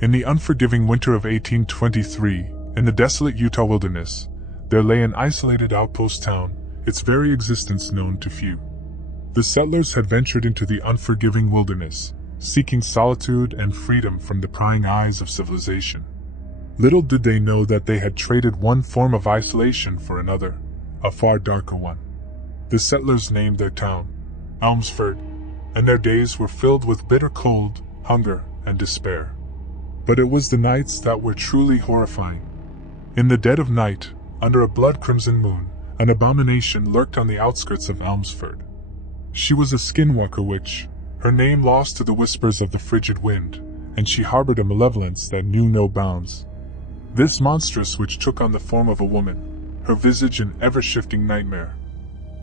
In the unforgiving winter of 1823, in the desolate Utah wilderness, there lay an isolated outpost town, its very existence known to few. The settlers had ventured into the unforgiving wilderness, seeking solitude and freedom from the prying eyes of civilization. Little did they know that they had traded one form of isolation for another, a far darker one. The settlers named their town Elmsford, and their days were filled with bitter cold, hunger, and despair. But it was the nights that were truly horrifying. In the dead of night, under a blood-crimson moon, an abomination lurked on the outskirts of Elmsford. She was a Skinwalker witch, her name lost to the whispers of the frigid wind, and she harbored a malevolence that knew no bounds. This monstrous witch took on the form of a woman, her visage an ever-shifting nightmare.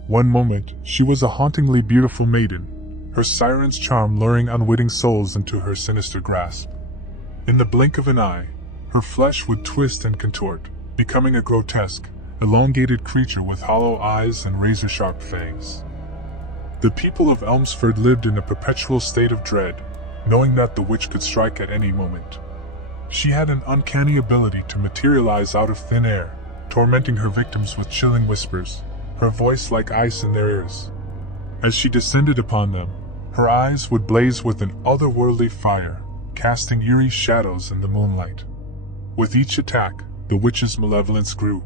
One moment, she was a hauntingly beautiful maiden, her siren's charm luring unwitting souls into her sinister grasp. In the blink of an eye, her flesh would twist and contort, becoming a grotesque, elongated creature with hollow eyes and razor-sharp fangs. The people of Elmsford lived in a perpetual state of dread, knowing that the witch could strike at any moment. She had an uncanny ability to materialize out of thin air, tormenting her victims with chilling whispers, her voice like ice in their ears. As she descended upon them, her eyes would blaze with an otherworldly fire, casting eerie shadows in the moonlight. With each attack, the witch's malevolence grew.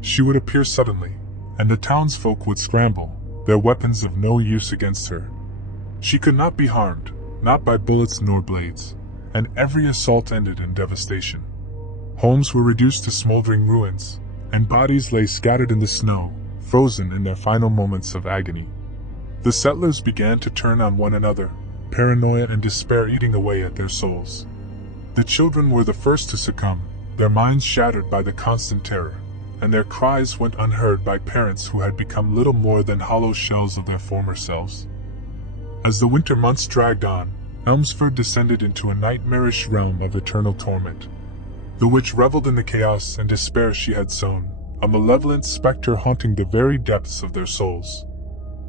She would appear suddenly, and the townsfolk would scramble, their weapons of no use against her. She could not be harmed, not by bullets nor blades, and every assault ended in devastation. Homes were reduced to smoldering ruins, and bodies lay scattered in the snow, frozen in their final moments of agony. The settlers began to turn on one another, paranoia and despair eating away at their souls. The children were the first to succumb, their minds shattered by the constant terror, and their cries went unheard by parents who had become little more than hollow shells of their former selves. As the winter months dragged on, Elmsford descended into a nightmarish realm of eternal torment. The witch reveled in the chaos and despair she had sown, a malevolent specter haunting the very depths of their souls.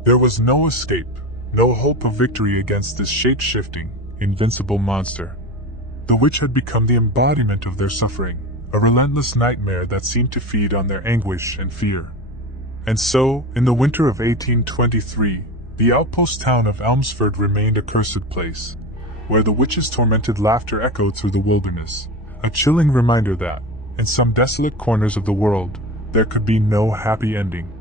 There was no escape, no hope of victory against this shape-shifting, invincible monster. The witch had become the embodiment of their suffering, a relentless nightmare that seemed to feed on their anguish and fear. And so, in the winter of 1823, the outpost town of Elmsford remained a cursed place, where the witch's tormented laughter echoed through the wilderness, a chilling reminder that, in some desolate corners of the world, there could be no happy ending.